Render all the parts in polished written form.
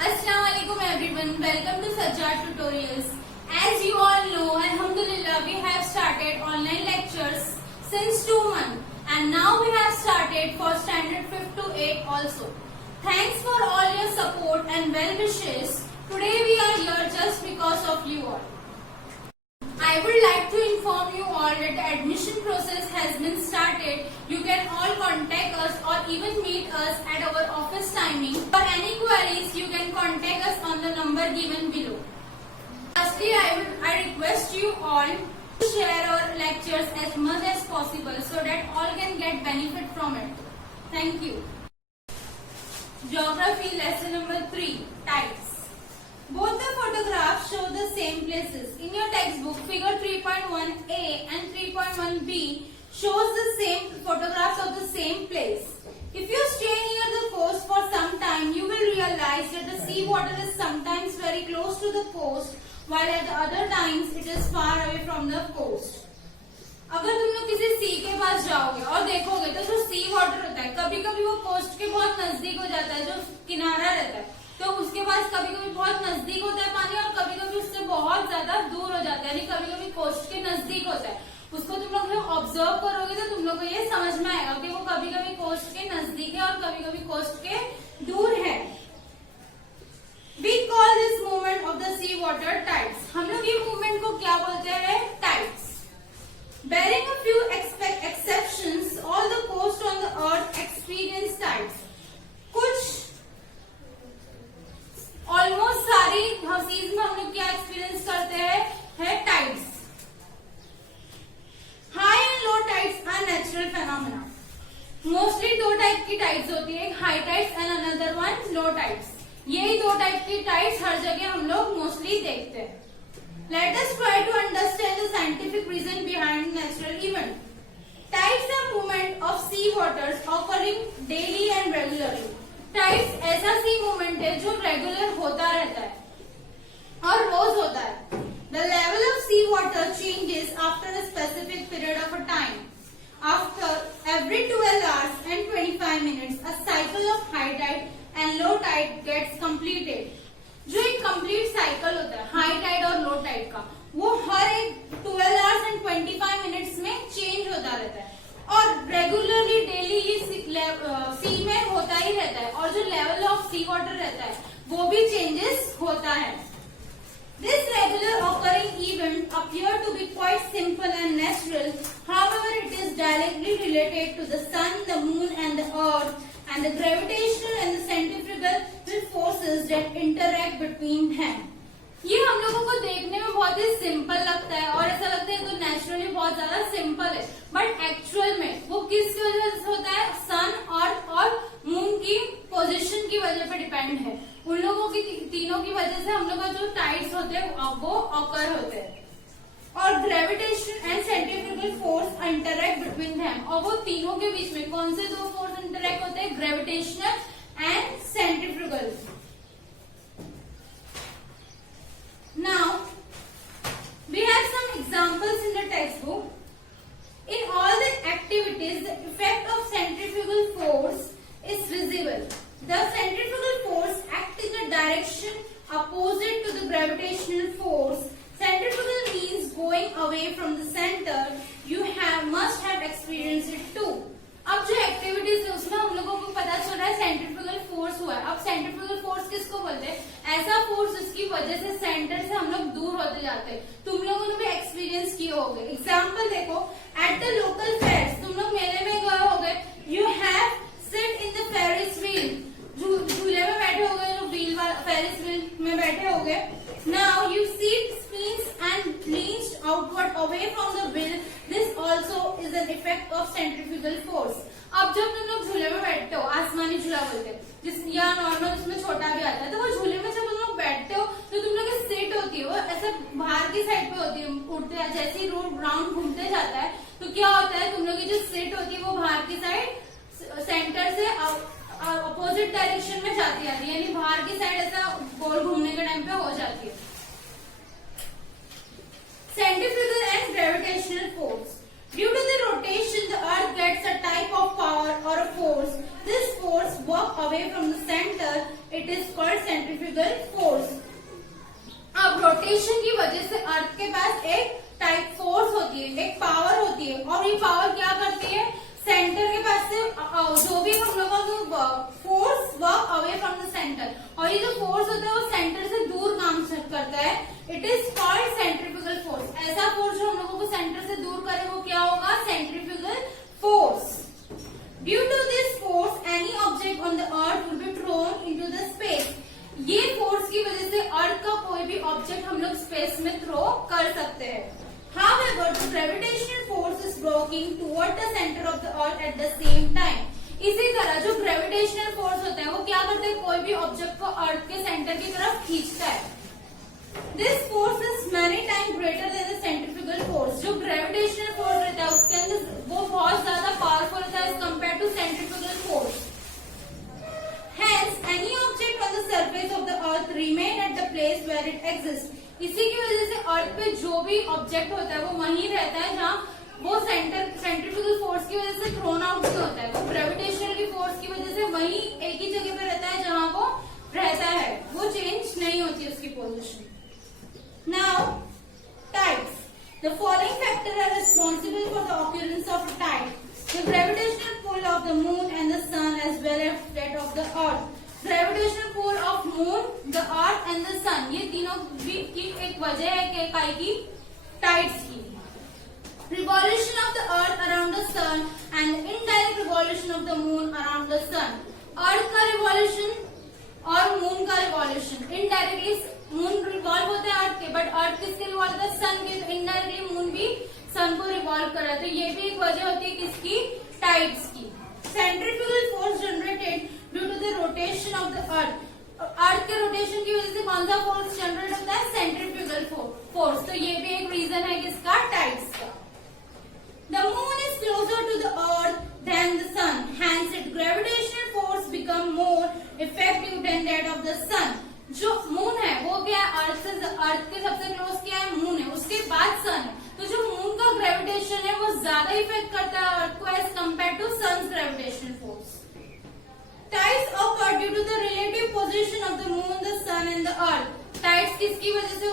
Assalamualaikum everyone, welcome to Sajjad Tutorials. As you all know, Alhamdulillah, we have started online lectures since 2 months and now we have started for standard 5th to 8th also. Thanks for all your support and well wishes. Today we are here just because of you all. I would like to inform you all that the admission process has been started. You can all contact us or even meet us at our office timing. For any queries, you can contact us on the number given below. Lastly, I request you all to share our lectures as much as possible so that all can get benefit from it. Thank you. Geography lesson number 3, types. Both the photographs show the same places. In your textbook, figure 3.1a and 3.1b shows the same photographs of the same place. If you stay near the coast for some time, you will realize that the sea water is sometimes very close to the coast, while at the other times it is far away from the coast. अगर तुम लोग किसी सी के पास जाओगे और देखोगे तो जो सी वाटर होता है कभी कभी वो कोस्ट के बहुत नजदीक हो जाता है, जो किनारा रहता है तो उसके पास कभी कभी बहुत नजदीक होता है पानी और कभी कभी उससे बहुत ज्यादा दूर हो जाता है, यानी कभी कभी कोस्ट के नजदीक होता है. उसको तुम लोग जब ऑब्जर्व करोगे तो तुम लोग को ये समझ में आएगा कि वो कभी कभी कोस्ट के नजदीक है और कभी कभी कोस्ट के दूर है. We call this movement of the sea water tides. हम लोग ये मूवमेंट को क्या बोलते हैं? Tides. Barring a few exceptions, all the coast on the earth experience tides. कुछ ऑलमोस्ट सारी सीज में हम लोग क्या एक्सपीरियंस करते हैं tides. High and low tides are natural phenomena. Mostly दो टाइप की टाइड्स होती है, एक high tides and another one low tides. यही दो टाइप की टाइड्स हर जगह हम लोग मोस्टली देखते हैं. Let us try to understand the scientific reason behind natural event. Tides are movement of sea waters occurring daily and regularly. Tides ऐसा सी movement है जो रेगुलर होता रहता है और रोज होता है. The level of sea water changes after a specific period of a time. After every 12 hours and 25 minutes, a cycle of high tide and low tide gets completed. जो एक कंप्लीट साइकिल होता है हाई टाइड और low Tide का, वो हर एक 12 hours and 25 minutes में change होता रहता है और रेगुलरली डेली ये सी में होता ही रहता है और जो लेवल ऑफ सी वाटर रहता है वो भी चेंजेस होता है. This regular occurring event appear to be quite simple and natural. However, it is directly related to the sun, the moon and the earth and the gravitational and the centrifugal forces that interact between them. ये हम लोगों को देखने में बहुत ही simple लगता है और ऐसा लगता है तो नेचुरली बहुत ज्यादा सिंपल है, बट एक्चुअल में वो किस वजह से होता है? सन और मून की पोजीशन की वजह पे डिपेंड है. उन लोगों की तीनों की वजह से हम लोग का जो टाइड्स होते हैं वो ऑकर होते हैं और gravitation and centrifugal force interact between them. और वो तीनों के बीच में कौन से दो फोर्स इंटरेक्ट होते हैं? Gravitational and centrifugal. Now we have some examples in the textbook. In all the activities, the effect of centrifugal force is visible. The centrifugal force acts in a direction opposite to the gravitational force. Centrifugal means going away from the center. You must have experienced it too. अब जो activities है उसमें हम लोगों को पता चल रहा है सेंट्रीफ्यूगल फोर्स हुआ है. अब सेंट्रीफ्यूगल फोर्स किसको बोलते हैं? ऐसा फोर्स जिसकी वजह से सेंटर से हम लोग दूर होते जाते हैं. तुम लोगों ने भी एक्सपीरियंस किए होंगे. एग्जाम्पल देखो, एट द लोकल फेयर्स तुम लोग मेले में गए होंगे. You have sit in the Ferris wheel. झूले में बैठे हो गए, जो व्हील फेरिस व्हील में बैठे हो गए. Now you seat spins and leans outward away from the wheel. This also is an effect of centrifugal force. अब जब तुम लोग झूले में बैठते हो, आसमानी झूला बोलते हैं, जिस या नॉर्मल उसमें छोटा भी आता है, तो वो झूले में जब तुम लोग बैठते हो तो तुम लोग की सीट होती है वो ऐसे बाहर की साइड पे होती है. उड़ते हैं जैसे ही राउंड घूमते जाता है तो क्या होता है, तुम लोग की जो सीट होती है वो बाहर की साइड सेंटर से अपोजिट डायरेक्शन में जाती है, यानी बाहर की साइड ऐसा गोल घूमने के टाइम पे हो जाती है. Centrifugal and gravitational force. Due to the rotation, the earth gets a type of power or a force. This force walk away from the center, it is called centrifugal force. अब rotation की वजह से अर्थ के पास एक type force होती है, एक power होती है, और ये पावर क्या करती है, सेंटर के पास से जो भी हम लोगों को force work away from the centre, और ये जो फोर्स होता है वो सेंटर से दूर काम करता है, it is called centrifugal force. ऐसा फोर्स जो हम लोगों को सेंटर से दूर करे वो क्या होगा, centrifugal force. Due to this force any object on the earth will be thrown into the space. ये फोर्स की वजह से अर्थ का कोई भी ऑब्जेक्ट हम लोग स्पेस में थ्रो कर सकते हैं। However, the gravitational force is working toward the center of the earth at the same time. इसी तरह जो ग्रेविटेशनल फोर्स होता है वो क्या करता है, कोई भी ऑब्जेक्ट को अर्थ के सेंटर की तरफ खींचता है। This force is many times greater than the centrifugal force. जो ग्रेविटेशनल फोर्स रहता है उसके अंदर वो बहुत ज्यादा पावरफुल होता है as compared to centrifugal force. Hence, any object on the surface of the earth remain at the place where it exists. इसी की वजह से अर्थ पे जो भी ऑब्जेक्ट होता है वो वहीं रहता है जहाँ वो सेंट्रीफ्यूगल फोर्स की वजह से थ्रोन आउट नहीं होता है। वो ग्रेविटेशनल की फोर्स की वजह से वहीं एक ही जगह पे रहता है जहाँ वो रहता है, वो चेंज नहीं होती उसकी position. Now tides, the following factor are responsible for the occurrence of tide, the gravitational pull of the moon and the sun as well as that of the earth. Gravitational pull of moon, the earth and the sun, ये तीनों की एक वजह है कि काई की, tides की। Revolution of the earth around the sun and indirect revolution of the moon around the sun. Earth का रिवॉल्यूशन और मून का रिवॉल्यूशन, इनडायरेक्टली मून रिवॉल्व होता है अर्थ के, बट अर्थ किसके रिवॉल्व होता है, सन के, तो इनडायरेक्टली मून भी सन को रिवॉल्व कर रहा है। तो ये भी एक वजह होती है किसकी, टाइड्स की। Centrifugal force generated due to the rotation of the earth, earth के रोटेशन की वजह से कौन सा फोर्स जनरेट होता है, सेंट्रीफ्यूगल फोर्स। तो ये भी एक रीजन है किसका, टाइड्स का। The moon is closer to the earth than the sun, hence its gravitational force become more effective than that of the sun. जो मून है वो क्या है, अर्थ के सबसे क्लोज क्या है, मून है, उसके बाद सन है। तो जो मून का ग्रेविटेशन है वो ज्यादा इफेक्ट करता है अर्थ को as compare to sun's gravitational force. Tides occur due to the relative position of the moon, the sun and the earth. Tides किसकी वजह से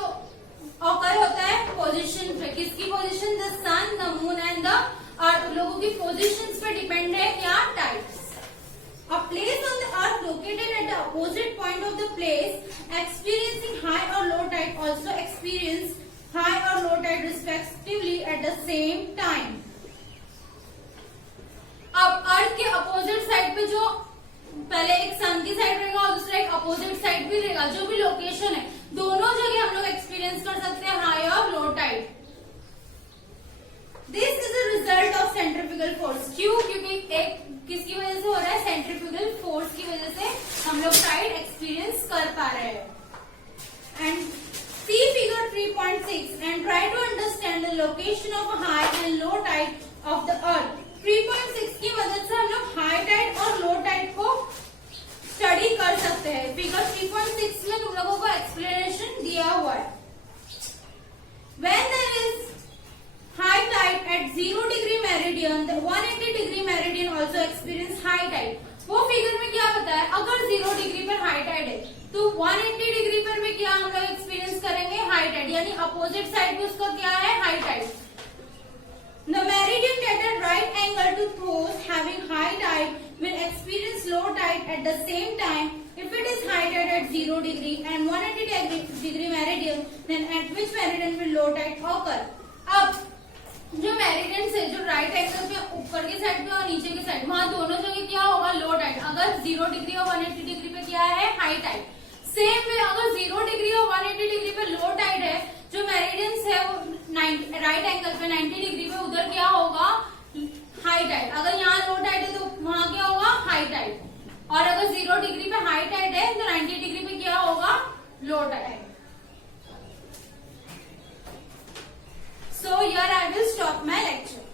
occur होता है, पोजीशन पे। किसकी position, the sun, the moon and the earth, लोगों की positions पे डिपेंड है क्या, tides. A place on the earth located at the opposite point of the place experiencing high or low tide also experience high or low tide respectively at the same time. अब अर्थ के opposite side पे जो पहले एक सन की side रहेगा और दूसरा एक अपोजिट साइड भी रहेगा, जो भी लोकेशन है दोनों जगह हम लोग एक्सपीरियंस कर सकते हैं हाई और low tide. This is the result of centrifugal force. क्यों, क्योंकि एक किसकी वजह से हो रहा है, सेंट्रीफ्यूगल फोर्स की वजह से हम लोग टाइड एक्सपीरियंस कर पा रहे हैं। And see figure 3.6 and try to understand the location of high and low tide of the earth. 3.6 की मदद से हम लोग हाई टाइड और लो टाइड को स्टडी कर सकते हैं। फिगर 3.6 में तुम लोगों को एक्सप्लेनेशन दिया हुआ है। When there is high tide at 0 degree meridian, the 180 degree meridian also experience high tide. वो फिगर में क्या बताया, अगर 0 डिग्री पर हाई टाइड है तो 180 डिग्री पर भी क्या हम लोग एक्सपीरियंस करेंगे, हाई टाइड, यानी अपोजिट साइड भी उसका क्या है, high tide. The meridian at a right angle to those having high tide will experience low tide at the same time if it is high tide at 0 degree and 180 degree meridian, then at which meridian will low tide occur? अब जो meridian है, जो right angle पे ऊपर की side पे और नीचे की साइड, वहां दोनों जगह क्या होगा, लो टाइड। अगर 0 डिग्री और 180 डिग्री पे क्या है, हाई टाइड। सेम में अगर 0 डिग्री और 180 डिग्री पे लो टाइड है, जो मेरिडियंस है वो राइट एंगल पे 90 डिग्री पे, उधर क्या होगा, हाई टाइड। अगर यहाँ लो टाइड है तो वहां क्या होगा, हाई टाइड। और अगर 0 डिग्री पे हाई टाइड है तो 90 डिग्री पे क्या होगा, low tide. So here I will stop my lecture.